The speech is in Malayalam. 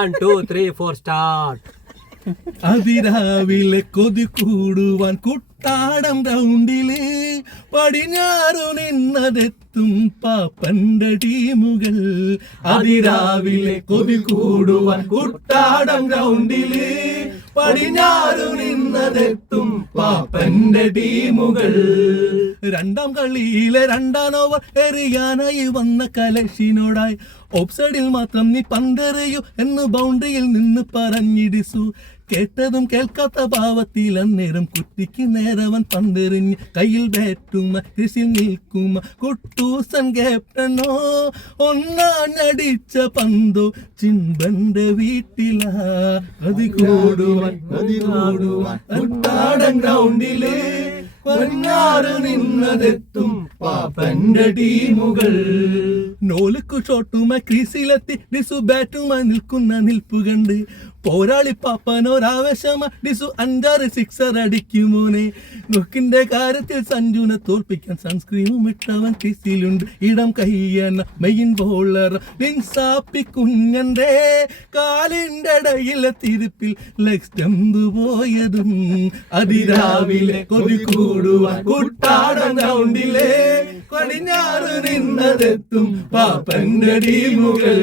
1, 2, 3, 4 start. അതിരാവിലെ കൊതി കൂടുവാൻ കുട്ടാടം റൗണ്ടില് പടിഞ്ഞാറു നിന്നതെത്തും പാപ്പന്റെ ടീമുകൾ. അതിരാവിലെ കൊതി കൂടുവാൻ കുട്ടാടം റൗണ്ടില് പടിഞ്ഞാറു നിന്നതെത്തും പാപ്പന്റെ ടീമുകൾ. രണ്ടാം കളിയിലെ 2ാം ഓവർ എറിയാനായി വന്ന കലശിനോടായി ഓഫ്സൈഡിൽ മാത്രം നീ പന്തെറിയൂ എന്ന് ബൗണ്ടറിയിൽ നിന്ന് പറഞ്ഞിടിച്ചു. കേട്ടതും കേൾക്കാത്ത ഭാവത്തിൽ അന്നേരം കുറ്റിക്ക് നേരവൻ പന്തെറിഞ്ഞ് കയ്യിൽ ബാറ്റുമ കൃഷിയിൽ നിൽക്കുമ കുട്ടൂസൻ ക്യാപ്റ്റനോ ഒന്നാഞ്ഞടിച്ച പന്തോ ചിമ്പന്റെ വീട്ടിലാ. കതി കൂടുവാൻ കുട്ടാടൻ ഗ്രൗണ്ടില് പടിഞ്ഞാറ് നിന്നതെത്തും പാപ്പന്റെ ടീമുകൾ. നോലുക്കു ഷോട്ടുമായി ക്രീസിലെത്തി ഡിസു ബാറ്റുമായി നിൽക്കുന്ന നിൽപ്പ് കണ്ട് പോരാളി പാപ്പനൊരാവേശമാ ഡിസു 5-6 സിക്സർ അടിക്കുമോനെ. നോക്കിന്റെ കാര്യത്തിൽ സഞ്ജുനെ തോൽപ്പിക്കാൻ സൺസ്ക്രീനും ഇട്ടവൻ ക്രീസിലുണ്ട്. ഇടം കയ്യണ മെയിൻ ബോളർ ലിൻസാപ്പി കുഞ്ഞന്റെ കാലിന്റെ ഇടയിലെ തിരുപ്പിൽ ലെഗ് സ്റ്റമ്പ് പോയതും. അതിരാവിലെ കൊതി കൂടുവാൻ കുട്ടാടൻ ഗ്രൗണ്ടിലെ പടിഞ്ഞാറ് നിന്നതെത്തും പാപ്പന്റെ ടീമുകൾ.